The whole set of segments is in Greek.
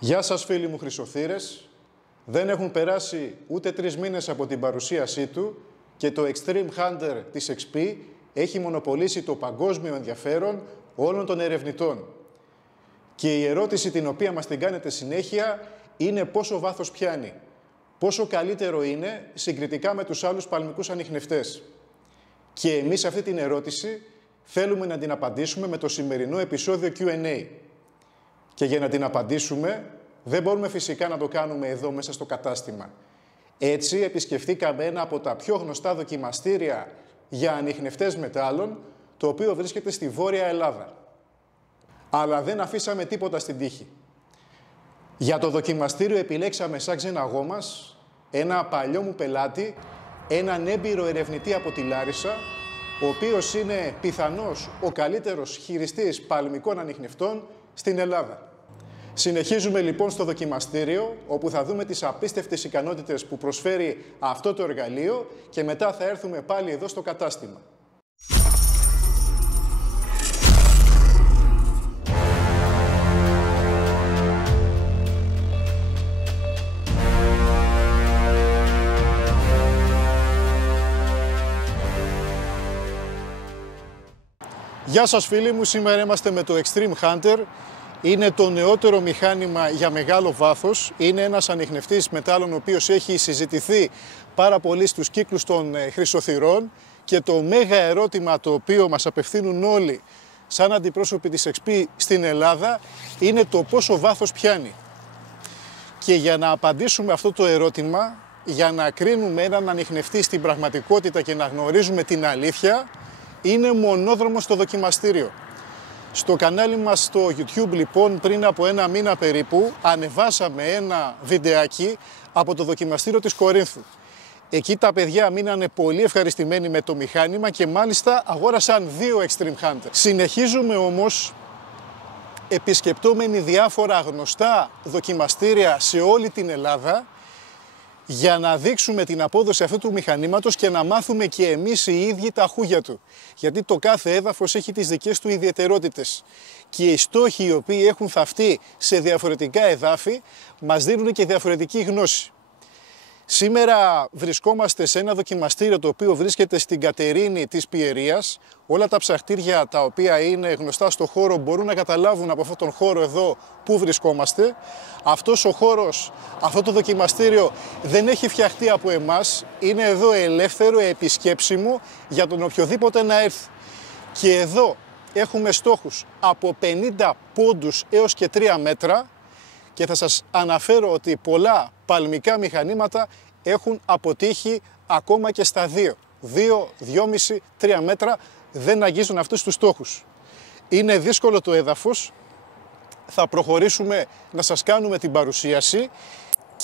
Γεια σας φίλοι μου χρυσοθύρες. Δεν έχουν περάσει ούτε 3 μήνες από την παρουσίασή του και το Extreme Hunter της XP έχει μονοπολίσει το παγκόσμιο ενδιαφέρον όλων των ερευνητών. Και η ερώτηση την οποία μας την κάνετε συνέχεια είναι πόσο βάθος πιάνει. Πόσο καλύτερο είναι συγκριτικά με τους άλλους παλμικούς ανιχνευτές. Και εμείς αυτή την ερώτηση θέλουμε να την απαντήσουμε με το σημερινό επεισόδιο Q&A. Και για να την απαντήσουμε, δεν μπορούμε φυσικά να το κάνουμε εδώ μέσα στο κατάστημα. Έτσι, επισκεφθήκαμε ένα από τα πιο γνωστά δοκιμαστήρια για ανιχνευτές μετάλλων, το οποίο βρίσκεται στη Βόρεια Ελλάδα. Αλλά δεν αφήσαμε τίποτα στην τύχη. Για το δοκιμαστήριο επιλέξαμε σαν ξεναγό μας ένα παλιό μου πελάτη, έναν έμπειρο ερευνητή από τη Λάρισα, ο οποίος είναι πιθανώς ο καλύτερος χειριστής παλμικών ανιχνευτών στην Ελλάδα. Συνεχίζουμε λοιπόν στο δοκιμαστήριο, όπου θα δούμε τις απίστευτες ικανότητες που προσφέρει αυτό το εργαλείο και μετά θα έρθουμε πάλι εδώ στο κατάστημα. Γεια σας φίλοι μου, σήμερα είμαστε με το Extreme Hunter. Είναι το νεότερο μηχάνημα για μεγάλο βάθος. Είναι ένας ανιχνευτής μετάλλων ο οποίος έχει συζητηθεί πάρα πολύ στους κύκλους των χρυσοθυρών και το μέγα ερώτημα το οποίο μας απευθύνουν όλοι σαν αντιπρόσωποι της XP στην Ελλάδα είναι το πόσο βάθος πιάνει. Και για να απαντήσουμε αυτό το ερώτημα, για να κρίνουμε έναν ανιχνευτή στην πραγματικότητα και να γνωρίζουμε την αλήθεια, είναι μονόδρομο στο δοκιμαστήριο. Στο κανάλι μας στο YouTube λοιπόν πριν από 1 μήνα περίπου ανεβάσαμε ένα βιντεάκι από το δοκιμαστήριο της Κορίνθου. Εκεί τα παιδιά μείνανε πολύ ευχαριστημένοι με το μηχάνημα και μάλιστα αγόρασαν 2 Extreme Hunter. Συνεχίζουμε όμως επισκεπτόμενοι διάφορα γνωστά δοκιμαστήρια σε όλη την Ελλάδα για να δείξουμε την απόδοση αυτού του μηχανήματος και να μάθουμε και εμείς οι ίδιοι τα χούγια του. Γιατί το κάθε έδαφος έχει τις δικές του ιδιαιτερότητες. Και οι στόχοι οι οποίοι έχουν θαυτεί σε διαφορετικά εδάφη μας δίνουν και διαφορετική γνώση. Σήμερα βρισκόμαστε σε ένα δοκιμαστήριο το οποίο βρίσκεται στην Κατερίνη της Πιερίας. Όλα τα ψαχτήρια τα οποία είναι γνωστά στο χώρο μπορούν να καταλάβουν από αυτόν τον χώρο εδώ που βρισκόμαστε. Αυτός ο χώρος, αυτό το δοκιμαστήριο δεν έχει φτιαχτεί από εμάς. Είναι εδώ ελεύθερο, επισκέψιμο για τον οποιοδήποτε να έρθει. Και εδώ έχουμε στόχους από 50 πόντους έως και 3 μέτρα. Και θα σας αναφέρω ότι πολλά παλμικά μηχανήματα έχουν αποτύχει ακόμα και στα 2, 2,5, 3 μέτρα, δεν αγγίζουν αυτούς τους στόχους. Είναι δύσκολο το έδαφος, θα προχωρήσουμε να σας κάνουμε την παρουσίαση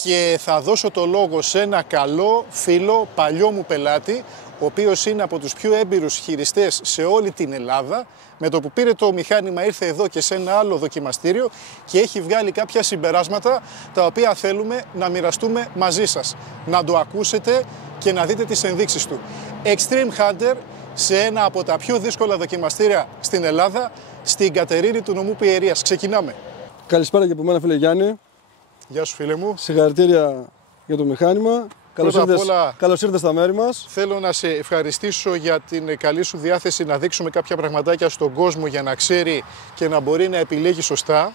και θα δώσω το λόγο σε ένα καλό φίλο, παλιό μου πελάτη, ο οποίος είναι από τους πιο έμπειρους χειριστές σε όλη την Ελλάδα. Με το που πήρε το μηχάνημα ήρθε εδώ και σε ένα άλλο δοκιμαστήριο και έχει βγάλει κάποια συμπεράσματα τα οποία θέλουμε να μοιραστούμε μαζί σας. Να το ακούσετε και να δείτε τις ενδείξεις του. Extreme Hunter σε ένα από τα πιο δύσκολα δοκιμαστήρια στην Ελλάδα, στην Κατερίνη του νομού Πιερίας. Ξεκινάμε. Καλησπέρα και από μένα φίλε Γιάννη. Γεια σου φίλε μου. Συγχαρητήρια για το μηχάνημα. Καλώς ήρθες στα μέρη μας. Θέλω να σε ευχαριστήσω για την καλή σου διάθεση να δείξουμε κάποια πραγματάκια στον κόσμο για να ξέρει και να μπορεί να επιλέγει σωστά.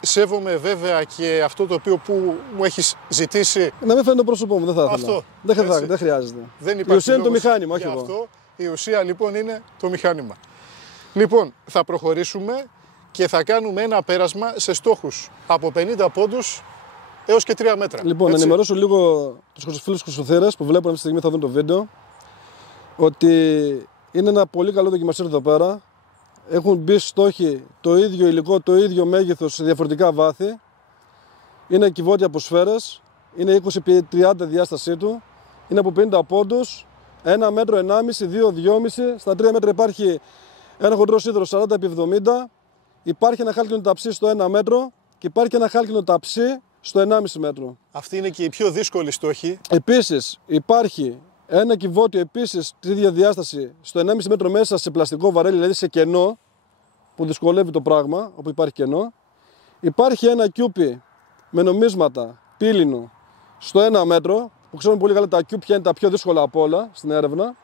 Σέβομαι βέβαια και αυτό το οποίο που μου έχεις ζητήσει. Να μην φαίνεται το πρόσωπό μου, δεν θα ήθελα. Αυτό. Δεν χρειάζεται. Δεν η ουσία είναι το μηχάνημα, όχι εγώ. Αυτό. Η ουσία λοιπόν είναι το μηχάνημα. Λοιπόν, θα προχωρήσουμε και θα κάνουμε ένα πέρασμα σε στόχους από 50 πόντους έως και 3 μέτρα. Λοιπόν, να ενημερώσω λίγο τους φίλους χρυσοθύρες που βλέπουν αυτή τη στιγμή, θα δουν το βίντεο, ότι είναι ένα πολύ καλό δοκιμαστήριο εδώ πέρα. Έχουν μπει στόχοι το ίδιο υλικό, το ίδιο μέγεθος σε διαφορετικά βάθη. Είναι κυβότια από σφαίρες, είναι 20x30 διάστασή του, είναι από 50 πόντους, 1 μέτρο, 1,5, 2, 2,5. Στα 3 μέτρα υπάρχει ένα χοντρό σίδερο 40x70, υπάρχει ένα χάλκινο ταψί στο 1 μέτρο και υπάρχει ένα χάλκινο ταψί στο 1,5 μέτρο. Αυτή είναι και η πιο δύσκολη στόχη. Επίσης υπάρχει ένα κυβότιο επίσης τη ίδια διάσταση στο 1,5 μέτρο μέσα σε πλαστικό βαρέλι, δηλαδή σε κενό, που δυσκολεύει το πράγμα, όπου υπάρχει κενό. υπάρχει ένα κιούπι με νομίσματα πύληνο στο 1 μέτρο, που ξέρουμε πολύ καλά τα κιούπ ποια είναι τα πιο δύσκολα από όλα στην έρευνα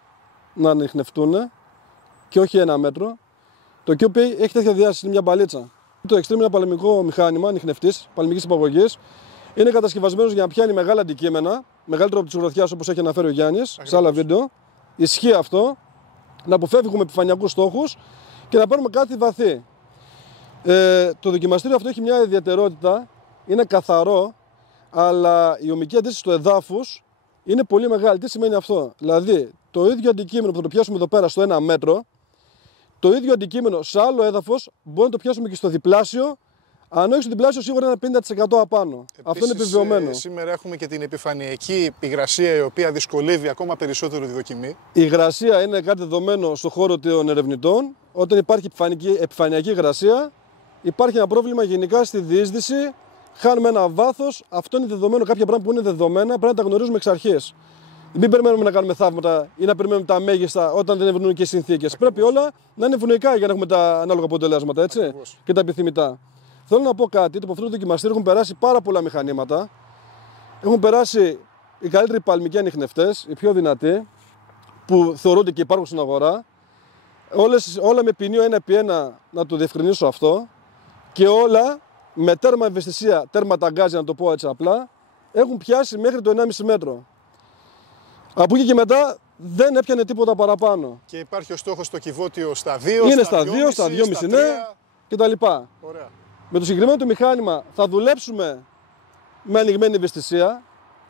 να ανιχνευτούν και όχι 1 μέτρο. Το κιούπι έχει τέτοια διάσταση, είναι μια μπαλίτσα. Το Extreme είναι ένα παλαιμικό μηχάνημα ανιχνευτής, παλαιμικής υπαγωγής. Είναι κατασκευασμένος για να πιάνει μεγάλα αντικείμενα, μεγαλύτερο από τη γροθιά όπως έχει αναφέρει ο Γιάννης σε άλλα βίντεο. Ισχύει αυτό, να αποφεύγουμε επιφανειακούς στόχους και να πάρουμε κάτι βαθύ. Το δοκιμαστήριο αυτό έχει μια ιδιαιτερότητα, είναι καθαρό, αλλά η ομική αντίσταση του εδάφους είναι πολύ μεγάλη. Τι σημαίνει αυτό? Δηλαδή, το ίδιο αντικείμενο που θα το πιάσουμε εδώ πέρα στο 1 μέτρο, το ίδιο αντικείμενο σε άλλο έδαφος μπορεί να το πιάσουμε και στο διπλάσιο, αν όχι στο διπλάσιο σίγουρα ένα 50% απάνω. Επίσης, αυτό είναι επιβεβαιωμένο. Σήμερα έχουμε και την επιφανειακή υγρασία, η οποία δυσκολεύει ακόμα περισσότερο τη δοκιμή. Η υγρασία είναι κάτι δεδομένο στον χώρο των ερευνητών. Όταν υπάρχει επιφανειακή υγρασία, υπάρχει ένα πρόβλημα γενικά στη διείσδυση. Χάνουμε ένα βάθος. Αυτό είναι δεδομένο. Κάποια πράγματα που είναι δεδομένα πρέπει να τα γνωρίζουμε εξ αρχής. Μην περιμένουμε να κάνουμε θαύματα ή να περιμένουμε τα μέγιστα όταν δεν ευνοούν και οι συνθήκες. Πρέπει όλα να είναι ευνοϊκά για να έχουμε τα ανάλογα αποτελέσματα, έτσι, Ακριβώς. και τα επιθυμητά. Θέλω να πω κάτι, ότι από αυτό το δοκιμαστήριο έχουν περάσει πάρα πολλά μηχανήματα. Έχουν περάσει οι καλύτεροι παλμικοί ανιχνευτές, οι πιο δυνατοί, που θεωρούνται και υπάρχουν στην αγορά. Όλα με ποινίο 1x1, να το διευκρινίσω αυτό. Και όλα με τέρμα ευαισθησία, τέρμα ταγκάζια, να το πω έτσι απλά, έχουν πιάσει μέχρι το 1,5 μέτρο. Από εκεί και μετά δεν έπιανε τίποτα παραπάνω. Και υπάρχει ο στόχος στο κυβότιο στα 2, Είναι στα 2, στα 2,5 ναι, κτλ. Ωραία. Με το συγκεκριμένο το μηχάνημα θα δουλέψουμε με ανοιγμένη ευαισθησία,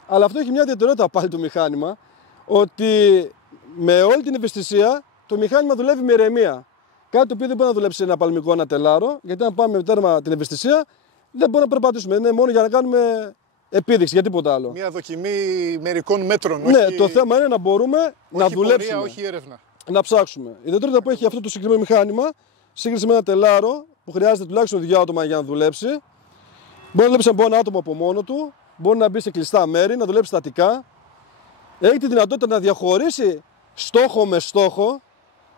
αλλά αυτό έχει μια ιδιαιτερότητα πάλι το μηχάνημα, ότι με όλη την ευαισθησία το μηχάνημα δουλεύει με ηρεμία. Κάτι το οποίο δεν μπορεί να δουλέψει ένα παλμικό, ένα τελάρο, γιατί αν πάμε με τέρμα την ευαισθησία δεν μπορούμε να περπατήσουμε. Είναι μόνο για να κάνουμε επίδειξη, για τίποτα άλλο. Μια δοκιμή μερικών μέτρων. Ναι, όχι... το θέμα είναι να μπορούμε να δουλέψουμε. Πορεία, όχι έρευνα. Να ψάξουμε. Η ιδιαιτερότητα που έχει αυτό το συγκεκριμένο μηχάνημα, σύγκριση με ένα τελάρο που χρειάζεται τουλάχιστον 2 άτομα για να δουλέψει, μπορεί να δουλέψει από ένα άτομο από μόνο του, μπορεί να μπει σε κλειστά μέρη, να δουλέψει στατικά. Έχει τη δυνατότητα να διαχωρίσει στόχο με στόχο,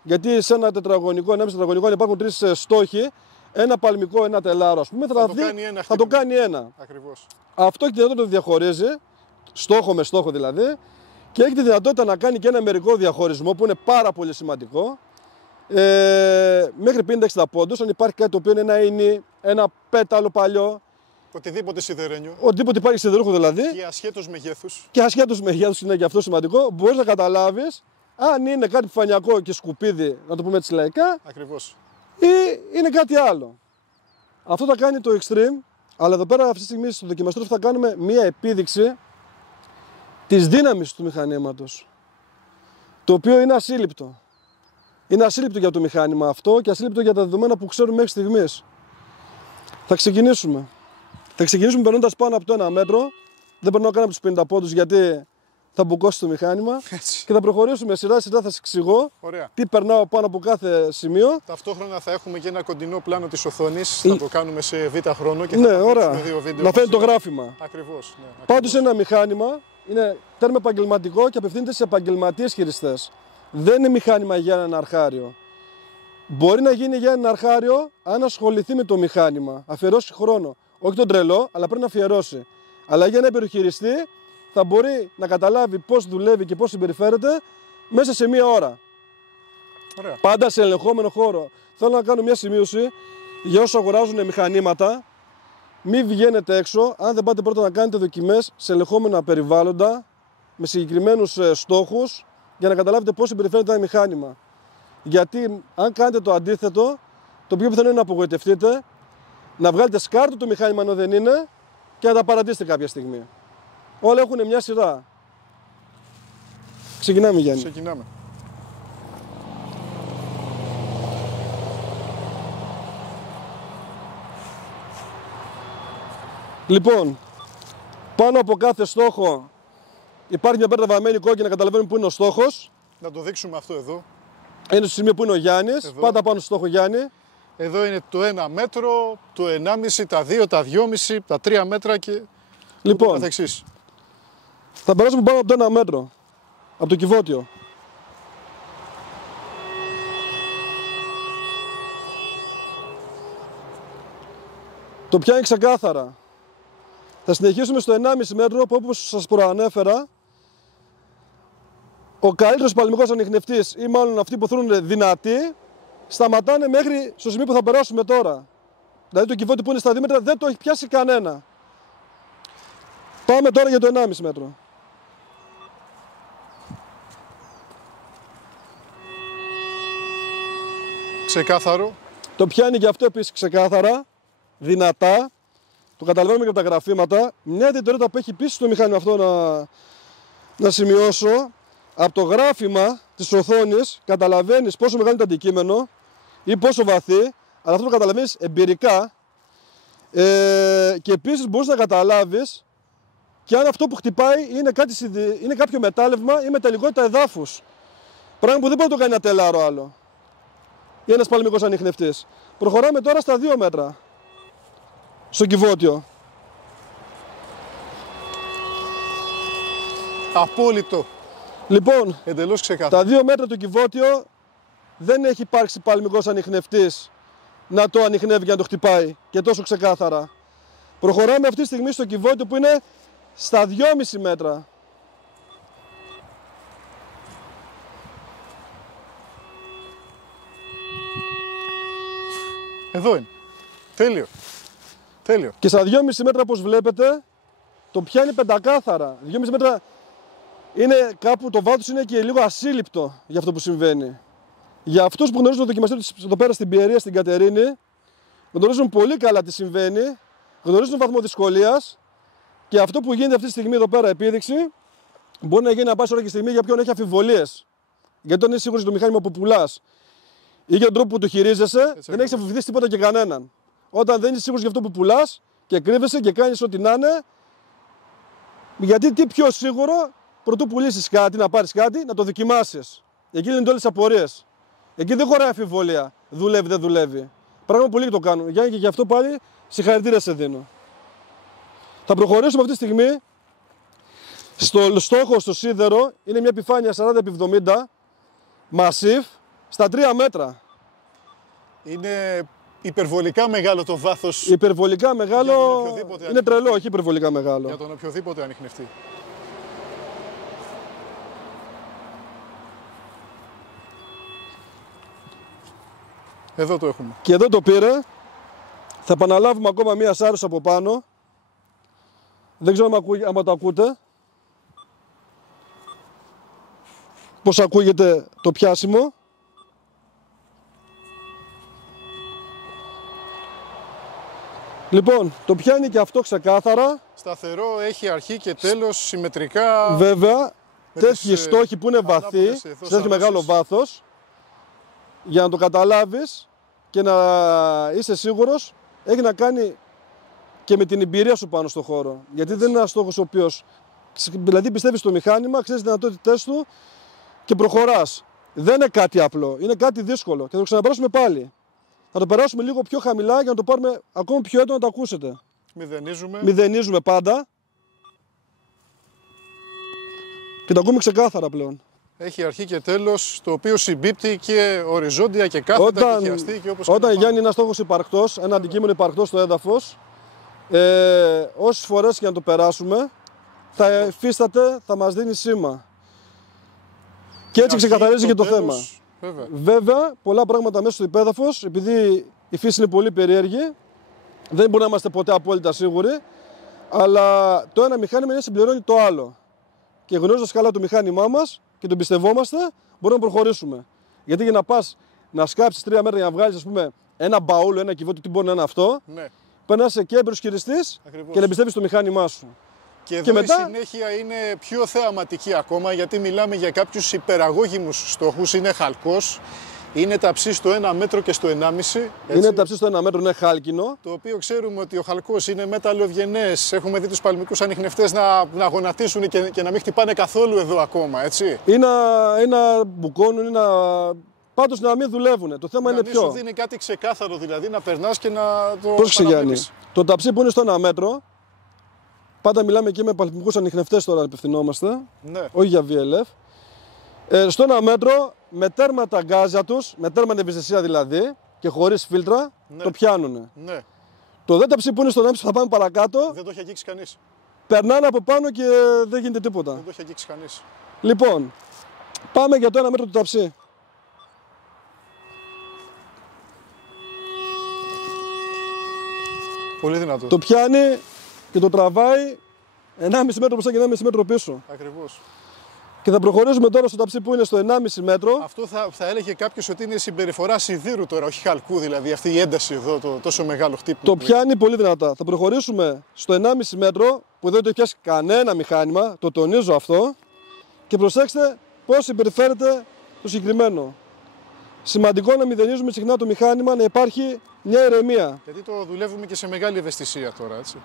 γιατί σε ένα τετραγωνικό, 1,5 τετραγωνικό, αν υπάρχουν 3 στόχοι, ένα παλμικό, ένα τελάρο, ας πούμε, θα το κάνει ένα. Ακριβώς. Αυτό έχει τη δυνατότητα να διαχωρίζει, στόχο με στόχο δηλαδή, και έχει τη δυνατότητα να κάνει και ένα μερικό διαχωρισμό που είναι πάρα πολύ σημαντικό. Μέχρι 50-60 πόντους, αν υπάρχει κάτι το οποίο είναι ένα ίνι, ένα πέταλο παλιό. Οτιδήποτε σιδερένιο. Οτιδήποτε υπάρχει σιδερούχο δηλαδή. Και ασχέτως μεγέθους. Και ασχέτως μεγέθους είναι και αυτό σημαντικό. Μπορείς να καταλάβεις αν είναι κάτι επιφανειακό και σκουπίδι, να το πούμε έτσι λαϊκά, Ακριβώς. ή είναι κάτι άλλο. Αυτό θα κάνει το Extreme, αλλά εδώ πέρα αυτή τη στιγμή στο δοκιμαστήριο θα κάνουμε μία επίδειξη της δύναμης του μηχανήματος, το οποίο είναι ασύλληπτο. Είναι ασύλληπτο για το μηχάνημα αυτό και ασύλληπτο για τα δεδομένα που ξέρουμε μέχρι στιγμής. Θα ξεκινήσουμε. Θα ξεκινήσουμε περνώντας πάνω από το 1 μέτρο. Δεν περνάω καν από τους 50 πόντους γιατί θα μπουκώσει το μηχάνημα. Έτσι. Και θα προχωρήσουμε σειρά-σειρά, θα σας εξηγώ τι περνάω πάνω από κάθε σημείο. Ταυτόχρονα θα έχουμε και ένα κοντινό πλάνο της οθόνης. Θα το κάνουμε σε β' χρόνο και Ναι, θα ωραία. δείξουμε 2 βίντεο. Να φαίνεται το γράφημα. Ακριβώς. Ναι, Πάντως ένα μηχάνημα είναι τέρμα επαγγελματικό και απευθύνεται σε επαγγελματίες χειριστές. Δεν είναι μηχάνημα για έναν αρχάριο. Μπορεί να γίνει για έναν αρχάριο αν ασχοληθεί με το μηχάνημα, αφιερώσει χρόνο. Όχι τον τρελό, αλλά πρέπει να αφιερώσει. Αλλά για ένα επιχειριστή θα μπορεί να καταλάβει πώς δουλεύει και πώς συμπεριφέρεται μέσα σε 1 ώρα. Ωραία. Πάντα σε ελεγχόμενο χώρο. Θέλω να κάνω μια σημείωση για όσους αγοράζουν μηχανήματα. Μην βγαίνετε έξω αν δεν πάτε πρώτα να κάνετε δοκιμές σε ελεγχόμενα περιβάλλοντα με συγκεκριμένους στόχους για να καταλάβετε πώς συμπεριφέρεται ένα μηχάνημα. Γιατί αν κάνετε το αντίθετο, το πιο πιθανό είναι να απογοητευτείτε, να βγάλετε σκάρτο το μηχάνημα ενώ δεν είναι και να τα παρατήσετε κάποια στιγμή. Όλα έχουν μια σειρά. Ξεκινάμε, Γιάννη. Ξεκινάμε. Λοιπόν, πάνω από κάθε στόχο υπάρχει μια πέτρα βαμμένη κόκκινα να καταλαβαίνουμε πού είναι ο στόχος. Να το δείξουμε αυτό εδώ. Είναι στο σημείο που είναι ο Γιάννης. Εδώ. Πάντα πάνω στο στόχο Γιάννη. Εδώ είναι το 1 μέτρο, το 1,5, τα 2, τα 2,5, τα 3 μέτρα και Λοιπόν, καθεξής. θα περάσουμε πάνω από το 1 μέτρο. Από το κυβότιο. Το πιάνει ξεκάθαρα. Θα συνεχίσουμε στο 1,5 μέτρο που, όπως σας προανέφερα, ο καλύτερος παλμικός ανιχνευτής ή μάλλον αυτοί που θέλουν δυνατοί σταματάνε μέχρι στο σημείο που θα περάσουμε τώρα. Δηλαδή το κυβότι που είναι στα 2 μέτρα δεν το έχει πιάσει κανένα. Πάμε τώρα για το 1,5 μέτρο. Ξεκάθαρο. Το πιάνει και αυτό επίσης ξεκάθαρα, δυνατά. Το καταλαβαίνουμε και από τα γραφήματα. Μια ιδιαιτερότητα που έχει επίσης το μηχάνημα αυτό να σημειώσω. Από το γράφημα της οθόνης καταλαβαίνεις πόσο μεγάλο είναι το αντικείμενο ή πόσο βαθύ, αλλά αυτό το καταλαβαίνεις εμπειρικά. Και επίσης μπορείς να καταλάβεις και αν αυτό που χτυπάει είναι κάποιο μετάλλευμα ή μεταλλικότητα εδάφους. Πράγμα που δεν μπορεί να το κάνει ένα τελάρο άλλο ή ένας παλμικός ανιχνευτής. Προχωράμε τώρα στα 2 μέτρα στο κυβότιο. Απόλυτο. Λοιπόν, εντελώς ξεκάθαρο. Τα 2 μέτρα του κυβότιο δεν έχει υπάρξει παλμικός ανιχνευτής να το ανιχνεύει και να το χτυπάει και τόσο ξεκάθαρα. Προχωράμε αυτή τη στιγμή στο κυβότιο που είναι στα 2,5 μέτρα. Εδώ είναι. Τέλειο. Τέλειο. Και στα 2,5 μέτρα, όπως βλέπετε, το πιάνει πεντακάθαρα. 2,5 μέτρα είναι κάπου, το βάθος είναι και λίγο ασύλληπτο για αυτό που συμβαίνει. Για αυτούς που γνωρίζουν το δοκιμαστήριο εδώ πέρα στην Πιερία, στην Κατερίνη, γνωρίζουν πολύ καλά τι συμβαίνει, γνωρίζουν τον βαθμό δυσκολίας και αυτό που γίνεται αυτή τη στιγμή εδώ πέρα, επίδειξη, μπορεί να γίνει να πάει ώρα και στιγμή για ποιον έχει αμφιβολίες. Γιατί όταν είσαι σίγουρος για το μηχάνημα που πουλάς ή για τον τρόπο που το χειρίζεσαι, δεν έχεις αμφιβητήσει τίποτα και κανέναν. Όταν δεν είσαι σίγουρος για αυτό που πουλάς και κρύβεσαι και κάνεις ό,τι να είναι, γιατί τι πιο σίγουρο πρωτού πουλήσεις κάτι, να πάρεις κάτι, να το δοκιμάσεις. Εκεί είναι όλες τις απορίες. Εκεί δεν χωράει αμφιβολία. Δουλεύει, δεν δουλεύει. Πράγμα που λίγοι το κάνουν. Γιάννη, και γι' αυτό πάλι συγχαρητήρια σε δίνω. Θα προχωρήσουμε αυτή τη στιγμή στο στόχο, στο σίδερο. Είναι μια επιφάνεια 40x70 Massif στα 3 μέτρα. Είναι υπερβολικά μεγάλο το βάθος. Υπερβολικά μεγάλο. Είναι τρελό, όχι υπερβολικά μεγάλο. Για τον οποιοδήποτε ανιχνευτή. Εδώ το έχουμε. Και εδώ το πήρε. Θα επαναλάβουμε ακόμα μία σάρωση από πάνω. Δεν ξέρω άμα το ακούτε. Πώς ακούγεται το πιάσιμο. Λοιπόν, το πιάνει και αυτό ξεκάθαρα. Σταθερό, έχει αρχή και τέλος, συμμετρικά. Βέβαια, τέτοιοι στόχοι που είναι βαθύ, σε τέτοιο μεγάλο βάθος, για να το καταλάβεις και να είσαι σίγουρος, έχει να κάνει και με την εμπειρία σου πάνω στο χώρο. Γιατί δεν είναι ένας στόχος ο οποίος, δηλαδή πιστεύεις στο μηχάνημα, ξέρεις τις δυνατότητές του και προχωράς. Δεν είναι κάτι απλό, είναι κάτι δύσκολο και θα το ξαναπεράσουμε πάλι. Θα το περάσουμε λίγο πιο χαμηλά για να το πάρουμε ακόμα πιο έντονα να το ακούσετε. Μηδενίζουμε. Μηδενίζουμε πάντα και το ακούμε ξεκάθαρα πλέον. Έχει αρχή και τέλος, το οποίο συμπίπτει και οριζόντια και κάθετα και χιαστή και όπως όταν Γιάννη είναι ένας στόχος υπαρκτός, ένα αντικείμενο υπαρκτό στο έδαφος, όσες φορές και να το περάσουμε, θα υφίσταται, θα μας δίνει σήμα. Και έτσι ξεκαθαρίζει και το θέμα. Βέβαια, πολλά πράγματα μέσα στο υπέδαφος, επειδή η φύση είναι πολύ περίεργη, δεν μπορούμε να είμαστε ποτέ απόλυτα σίγουροι, αλλά το ένα μηχάνημα είναι συμπληρώνει το άλλο. Και γνωρίζοντας καλά το μηχάνημά μας και τον πιστευόμαστε, μπορούμε να προχωρήσουμε. Γιατί για να πας να σκάψεις 3 μέτρα για να βγάλεις, ας πούμε, ένα μπαούλο, ένα κυβότιο, τι μπορεί να είναι αυτό, ναι, πρέπει να είσαι και έμπειρος χειριστής και να πιστεύεις το μηχάνημά σου. Και εδώ μετά η συνέχεια είναι πιο θεαματική ακόμα, γιατί μιλάμε για κάποιους υπεραγώγημους στόχους. Είναι χαλκός, είναι ταψί στο 1 μέτρο και στο 1,5. Είναι ταψί στο 1 μέτρο, είναι χάλκινο. Το οποίο ξέρουμε ότι ο χαλκός είναι μεταλλοευγενές. Έχουμε δει τους παλμικούς ανιχνευτές να γονατίσουν και να μην χτυπάνε καθόλου εδώ ακόμα, έτσι. Ή να μπουκώνουν, ή να... πάντως να μην δουλεύουν. Το θέμα είναι ποιο. Να μην σου δίνει κάτι ξεκάθαρο, δηλαδή να περνάς και να το πρόσεξε, Γιάννη. Το ταψί που είναι στο 1 μέτρο, πάντα μιλάμε και με παλμικούς ανιχνευτές τώρα απευθυνόμαστε, ναι, όχι για VLF. Στο 1 μέτρο, με τέρματα γκάζια τους, με τέρματα ευαισθησία δηλαδή, και χωρίς φίλτρα, ναι, το πιάνουνε. Ναι. Το δένταψι που είναι στον 1,5 που θα πάμε παρακάτω, Δεν το έχει αγγίξει κανείς. περνάνε από πάνω και δεν γίνεται τίποτα. Δεν το έχει αγγίξει κανείς. Λοιπόν, πάμε για το 1 μέτρο του ταψί. Πολύ δυνατό. Το πιάνει και το τραβάει 1,5 μέτρο μπροστά και 1,5 μέτρο πίσω. Ακριβώς. Και θα προχωρήσουμε τώρα στο ταψί που είναι στο 1,5 μέτρο. Αυτό θα έλεγε κάποιος ότι είναι συμπεριφορά σιδήρου τώρα, όχι χαλκού δηλαδή. Αυτή η ένταση εδώ, το τόσο μεγάλο χτύπημα. Το πιάνει πολύ δυνατά. Θα προχωρήσουμε στο 1,5 μέτρο που δεν το έχει πιάσει κανένα μηχάνημα. Το τονίζω αυτό. Και προσέξτε πώς συμπεριφέρεται το συγκεκριμένο. Σημαντικό να μηδενίζουμε συχνά το μηχάνημα, να υπάρχει μια ηρεμία. Γιατί το δουλεύουμε και σε μεγάλη ευαισθησία τώρα, έτσι.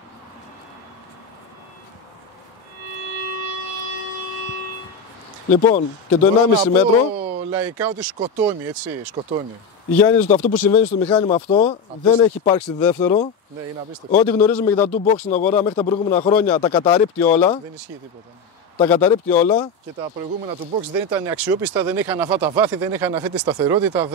Λοιπόν, και το 1,5 μέτρο. Λαϊκά ότι σκοτώνει, έτσι, σκοτώνει. Γιάννη, αυτό που συμβαίνει στο μηχάνημα αυτό δεν έχει υπάρξει δεύτερο. Ναι, είναι απίστευτο. Ό,τι γνωρίζουμε για τα toolbox στην αγορά μέχρι τα προηγούμενα χρόνια τα καταρρίπτει όλα. Δεν ισχύει τίποτα. Τα καταρρίπτει όλα. Και τα προηγούμενα του box δεν ήταν αξιόπιστα, δεν είχαν αυτά τα βάθη, δεν είχαν αυτή τη σταθερότητα.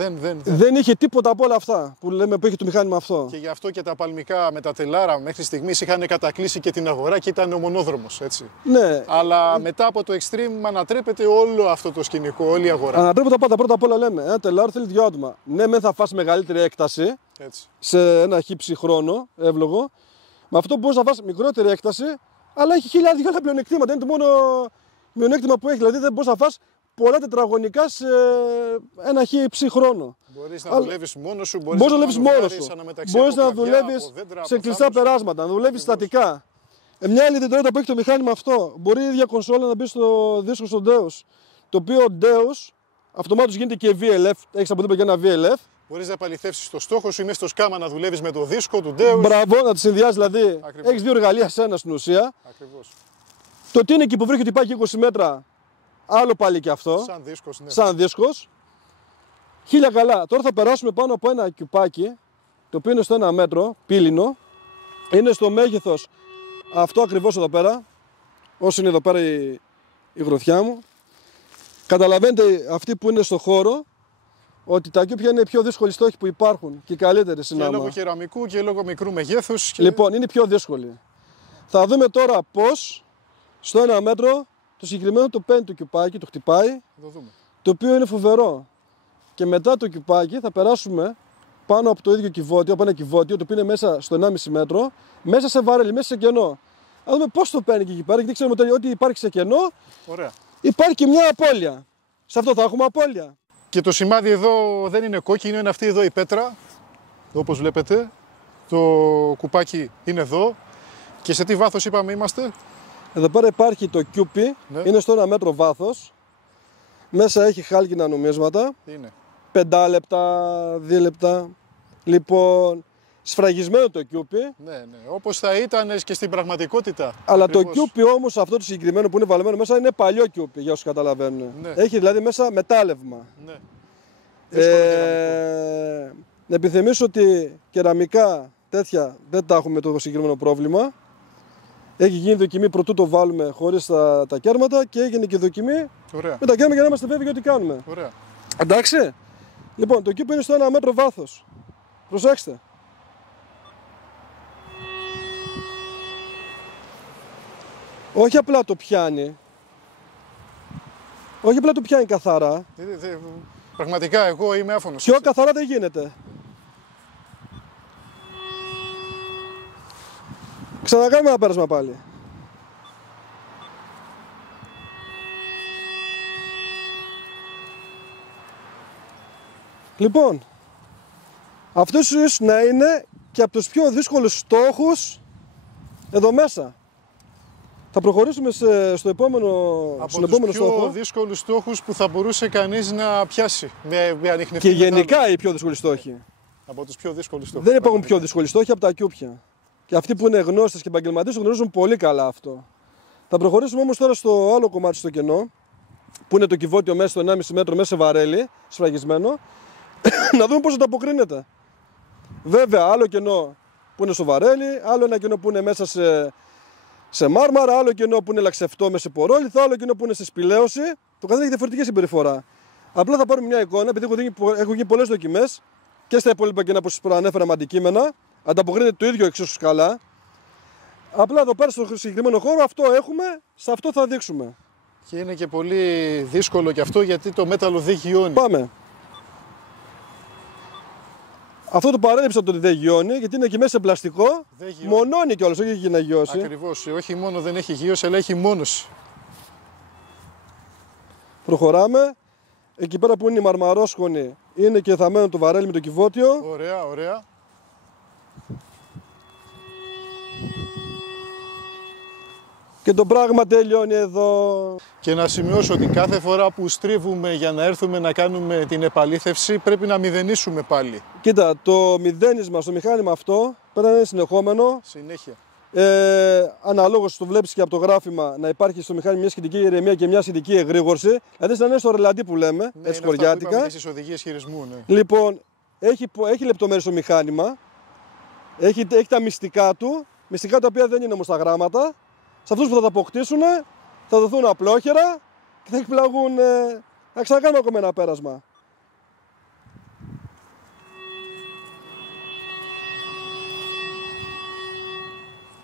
Δεν είχε τίποτα από όλα αυτά που λέμε που έχει το μηχάνημα αυτό. Και γι' αυτό και τα παλμικά με τα τελάρα μέχρι στιγμής είχαν κατακλείσει και την αγορά και ήταν ο μονόδρομος, έτσι. Ναι. Αλλά μετά από το extreme ανατρέπεται όλο αυτό το σκηνικό, όλη η αγορά. Ανατρέπεται τα πάντα. Πρώτα απ' όλα λέμε: ένα τελάρο θέλει 2 άτομα. Ναι, μεν θα φας μεγαλύτερη έκταση Έτσι. σε ένα χύψη χρόνο, εύλογο. Με αυτό μπορεί να φας μικρότερη έκταση, αλλά έχει χιλιάδες άλλα πλεονεκτήματα. Είναι το μόνο μειονέκτημα που έχει. Δηλαδή δεν μπορεί να φας πολλά τετραγωνικά σε ένα χύψη χρόνο. Μπορείς να δουλεύεις μόνος σου, μπορείς να δουλεύεις μόνος σου. Μπορείς να δουλεύεις σε κλειστά περάσματα, να δουλεύεις στατικά. Μια άλλη ιδιαιτερότητα που έχει το μηχάνημα αυτό, μπορεί η ίδια κονσόλα να μπει στο δίσκο στο Deus. Το οποίο ο Deus αυτομάτως γίνεται και VLF, έχεις από δίπλα και ένα VLF. Μπορείς να επαληθεύσεις το στόχο σου ή μέσα στο σκάμα να δουλεύεις με το δίσκο του Deus. Μπράβο, να τη συνδυάσεις δηλαδή. Ακριβώς. Έχεις 2 εργαλεία σε ένα στην ουσία. Ακριβώς. Το τι είναι εκεί που βρίσκεται υπάρχει 20 μέτρα, άλλο πάλι και αυτό. Σαν δίσκος, ναι. Σαν δίσκος. Χίλια καλά. Τώρα θα περάσουμε πάνω από ένα κιουπάκι, το οποίο είναι στο 1 μέτρο, πύληνο. Είναι στο μέγεθος αυτό ακριβώς εδώ πέρα. Όσο είναι εδώ πέρα η γροθιά μου. Καταλαβαίνετε αυτοί που είναι στο χώρο ότι τα κιούπια είναι οι πιο δύσκολοι στόχοι που υπάρχουν και οι καλύτερες είναι. Και λόγω κεραμικού και λόγω μικρού μεγέθους. Και... Λοιπόν, είναι οι πιο δύσκολοι. Θα δούμε τώρα πώς στο 1 μέτρο το συγκεκριμένο το παίρνει το κιουπάκι, το χτυπάει. Το δούμε. Το οποίο είναι φοβερό. Και μετά το κιουπάκι θα περάσουμε πάνω από το ίδιο κυβότιο, από ένα κυβότιο το οποίο είναι μέσα στο 1,5 μέτρο, μέσα σε βαρέλι, μέσα σε κενό. Να δούμε πώς το παίρνει και εκεί πέρα, γιατί ξέρουμε ότι υπάρχει σε κενό. Ωραία. Υπάρχει και μια απώλεια. Σε αυτό θα έχουμε απώλεια. Και το σημάδι εδώ δεν είναι κόκκινο, είναι αυτή εδώ η πέτρα. Όπως βλέπετε. Το κουπάκι είναι εδώ. Και σε τι βάθος είπαμε είμαστε? Εδώ πέρα υπάρχει το κιούπι, ναι. Είναι στο 1 μέτρο βάθος. Μέσα έχει χάλκινα νομίσματα. Τι είναι? 5 λεπτά, 2 λεπτά. Λοιπόν, σφραγισμένο το κιούπι. Ναι, ναι. Όπως θα ήταν και στην πραγματικότητα. Αλλά ακριβώς. το κιούπι όμως αυτό το συγκεκριμένο που είναι βάλμένο μέσα είναι παλιό κιούπι, για όσους καταλαβαίνουν. Ναι. Έχει δηλαδή μέσα μετάλλευμα. Ναι. Να επιθυμίσω ότι κεραμικά τέτοια δεν τα έχουμε το συγκεκριμένο πρόβλημα. Έχει γίνει δοκιμή πρωτού το βάλουμε χωρίς τα κέρματα και έγινε και δοκιμή Ωραία. με τα κέρματα για να είμαστε βέβαιοι ότι κάνουμε. Ωραία. Εντάξει. Λοιπόν, το κιούπι είναι στο 1 μέτρο βάθος. Προσέξτε. Όχι απλά το πιάνει. Όχι απλά το πιάνει καθαρά. Πραγματικά εγώ είμαι άφωνος. Πιο καθαρά δεν γίνεται. Ξανακάνουμε ένα πέρασμα πάλι. Λοιπόν, αυτός ίσως να είναι και από τους πιο δύσκολους στόχους εδώ μέσα. Θα προχωρήσουμε στο επόμενο, από τους πιο δύσκολους στόχους που θα μπορούσε κανείς να πιάσει με ανιχνευτή. Και γενικά οι πιο δύσκολοι στόχοι. Από τους πιο δύσκολους στόχους. Δεν υπάρχουν πιο δύσκολοι στόχοι από τα κιούπια. Και αυτοί που είναι γνώστες και επαγγελματίες το γνωρίζουν πολύ καλά αυτό. Θα προχωρήσουμε όμως τώρα στο άλλο κομμάτι στο κενό, που είναι το κυβότιο μέσα στο 1,5 μέτρο μέσα σε βαρέλι, σφραγισμένο, να δούμε πώς ανταποκρίνεται. Βέβαια, άλλο κενό που είναι στο βαρέλι, άλλο ένα κενό που είναι μέσα σε μάρμαρα, άλλο κενό που είναι λαξευτό μέσα σε πορόλιθο, άλλο κενό που είναι σε σπηλαίωση. Το καθένα έχει διαφορετική συμπεριφορά. Απλά θα πάρουμε μια εικόνα, επειδή έχω γίνει πολλές δοκιμές και στα υπόλοιπα κενά που σας προανέφερα με αντικείμενα, ανταποκρίνεται το ίδιο εξίσου καλά. Απλά εδώ πέρα στο συγκεκριμένο χώρο αυτό έχουμε, σε αυτό θα δείξουμε. Και είναι και πολύ δύσκολο και αυτό γιατί το μέταλλο δεν γιώνει. Πάμε. Αυτό το παρέλειψα το ότι δεν γιώνει, γιατί είναι και μέσα σε πλαστικό. Μονώνει κιόλας, όχι για να γιώσει. Ακριβώς, όχι μόνο δεν έχει γύρωση, αλλά έχει μόνωση. Προχωράμε. Εκεί πέρα που είναι η μαρμαρόσκονη είναι και θαμμένο το βαρέλι με το κυβότιο. Ωραία, ωραία. Και το πράγμα τελειώνει εδώ. Και να σημειώσω ότι κάθε φορά που στρίβουμε για να έρθουμε να κάνουμε την επαλήθευση πρέπει να μηδενίσουμε πάλι. Κοίτα, το μηδένισμα στο μηχάνημα αυτό πρέπει να είναι συνεχόμενο. Συνέχεια. Αναλόγως το βλέπεις και από το γράφημα να υπάρχει στο μηχάνημα μια σχετική ηρεμία και μια σχετική εγρήγορση. Δηλαδή να είναι στο ρελαντί που λέμε, Ναι, έτσι χωριάτικα. Στις οδηγίες χειρισμού, ναι. Λοιπόν, έχει λεπτομέρειες στο μηχάνημα. Έχει τα μυστικά του. Μυστικά τα οποία δεν είναι όμως τα γράμματα. Σε αυτούς που θα τα αποκτήσουν θα δοθούν απλόχερα και θα εκπλαγούν. Θα ξανακάνουμε ακόμα ένα πέρασμα.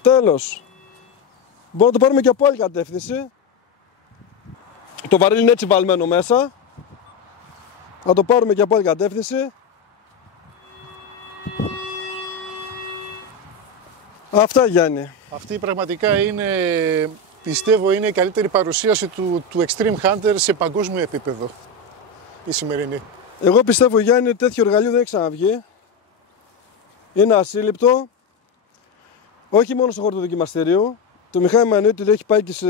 Τέλος. Μπορούμε να το πάρουμε και από άλλη κατεύθυνση. Το βαρύλι είναι έτσι βαλμένο μέσα. Θα το πάρουμε και από άλλη κατεύθυνση. Αυτά, Γιάννη. Αυτή πραγματικά είναι, πιστεύω, είναι η καλύτερη παρουσίαση του Extreme Hunter σε παγκόσμιο επίπεδο. Η σημερινή. Εγώ πιστεύω, Γιάννη, ότι τέτοιο εργαλείο δεν έχει ξαναβγεί. Είναι ασύλληπτο. Όχι μόνο στον χώρο του δοκιμαστηρίου. Το μηχάνημα εννοείται ότι έχει πάει και σε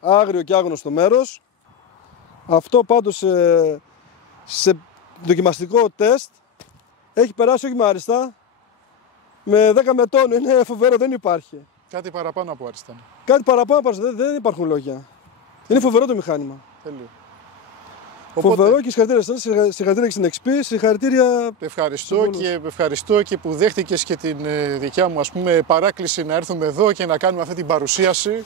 άγριο και άγνωστο μέρος. Αυτό πάντως σε δοκιμαστικό τεστ έχει περάσει όχι με άριστα. Με 10 με τόνο, είναι φοβερό, δεν υπάρχει. Κάτι παραπάνω από άριστα. Κάτι παραπάνω από άριστα, δεν υπάρχουν λόγια. Είναι φοβερό το μηχάνημα. Τέλειο. Φοβερό και συγχαρητήρια και στην XP, συγχαρητήρια. Ευχαριστώ και που δέχτηκες και την δικιά μου, ας πούμε, παράκληση να έρθουμε εδώ και να κάνουμε αυτή την παρουσίαση.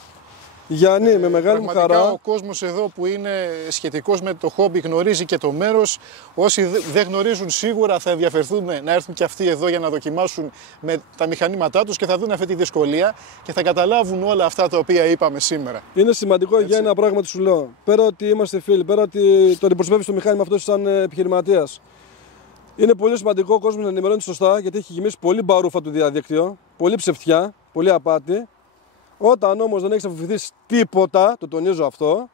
Γιάννη, με μεγάλη μου χαρά. Ο κόσμος εδώ που είναι σχετικός με το χόμπι γνωρίζει και το μέρος. Όσοι δεν γνωρίζουν σίγουρα θα ενδιαφερθούν να έρθουν και αυτοί εδώ για να δοκιμάσουν με τα μηχανήματά τους και θα δουν αυτή τη δυσκολία και θα καταλάβουν όλα αυτά τα οποία είπαμε σήμερα. Είναι σημαντικό για ένα πράγμα που σου λέω. Πέρα ότι είμαστε φίλοι, πέρα ότι το αντιπροσωπεύεις το μηχάνημα αυτό σαν επιχειρηματίας. Είναι πολύ σημαντικό ο κόσμος να ενημερώνει σωστά, γιατί έχει γεμίσει πολύ μπαρούφα του διαδίκτυο, πολύ ψευτιά, πολύ απάτη. Όταν όμως δεν έχεις αποφυθείς τίποτα, το τονίζω αυτό,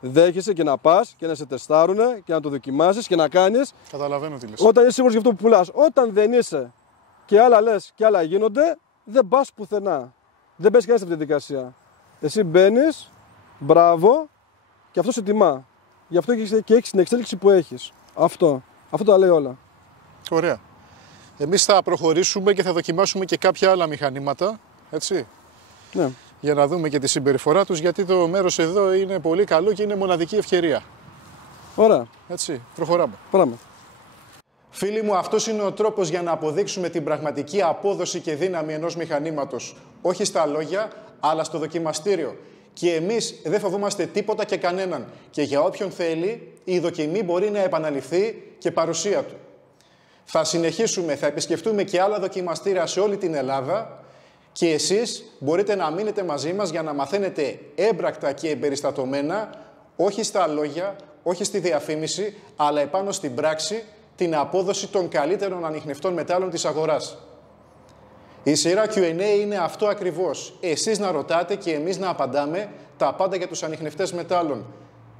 δέχεσαι και να πας και να σε τεστάρουνε και να το δοκιμάσεις και να κάνεις. Καταλαβαίνω τι λες. Όταν είσαι σίγουρος για αυτό που πουλάς. Όταν δεν είσαι και άλλα λες και άλλα γίνονται, δεν πας πουθενά. Δεν πες κανένα σε αυτή τη διαδικασία. Εσύ μπαίνεις, μπράβο, και αυτό σε τιμά. Γι' αυτό και έχεις την εξέλιξη που έχεις. Αυτό τα λέει όλα. Ωραία. Εμείς θα προχωρήσουμε και θα δοκιμάσουμε και κάποια άλλα μηχανήματα, έτσι. Ναι. Για να δούμε και τη συμπεριφορά τους, γιατί το μέρος εδώ είναι πολύ καλό και είναι μοναδική ευκαιρία. Ωραία. Έτσι, προχωράμε. Πάμε. Φίλοι μου, αυτός είναι ο τρόπος για να αποδείξουμε την πραγματική απόδοση και δύναμη ενός μηχανήματος. Όχι στα λόγια, αλλά στο δοκιμαστήριο. Και εμείς δεν φοβόμαστε τίποτα και κανέναν. Και για όποιον θέλει, η δοκιμή μπορεί να επαναληφθεί και παρουσία του. Θα συνεχίσουμε, θα επισκεφτούμε και άλλα δοκιμαστήρια σε όλη την Ελλάδα. Και εσείς μπορείτε να μείνετε μαζί μας για να μαθαίνετε έμπρακτα και εμπεριστατωμένα, όχι στα λόγια, όχι στη διαφήμιση, αλλά επάνω στην πράξη, την απόδοση των καλύτερων ανιχνευτών μετάλλων της αγοράς. Η σειρά Q&A είναι αυτό ακριβώς. Εσείς να ρωτάτε και εμείς να απαντάμε τα πάντα για τους ανιχνευτές μετάλλων.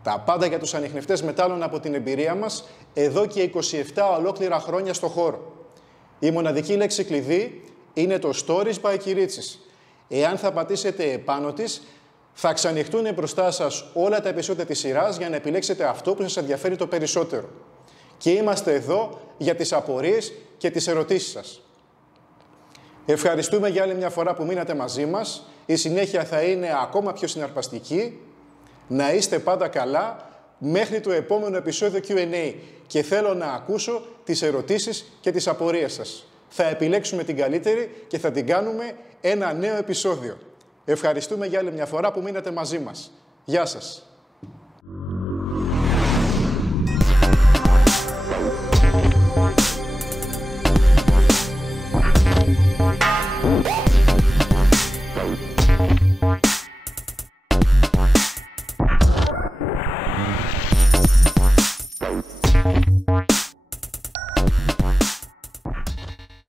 Τα πάντα για τους ανιχνευτές μετάλλων από την εμπειρία μας, εδώ και 27 ολόκληρα χρόνια στο χώρο. Η μοναδική λέξη κλειδί είναι το Stories by Κυρίτσης. Εάν θα πατήσετε επάνω της, θα ξανοιχτούν μπροστά σας όλα τα επεισόδια της σειράς για να επιλέξετε αυτό που σας ενδιαφέρει το περισσότερο. Και είμαστε εδώ για τις απορίες και τις ερωτήσεις σας. Ευχαριστούμε για άλλη μια φορά που μείνατε μαζί μας. Η συνέχεια θα είναι ακόμα πιο συναρπαστική. Να είστε πάντα καλά μέχρι το επόμενο επεισόδιο Q&A και θέλω να ακούσω τις ερωτήσεις και τις απορίες σας. Θα επιλέξουμε την καλύτερη και θα την κάνουμε ένα νέο επεισόδιο. Ευχαριστούμε για άλλη μια φορά που μείνατε μαζί μας. Γεια σας.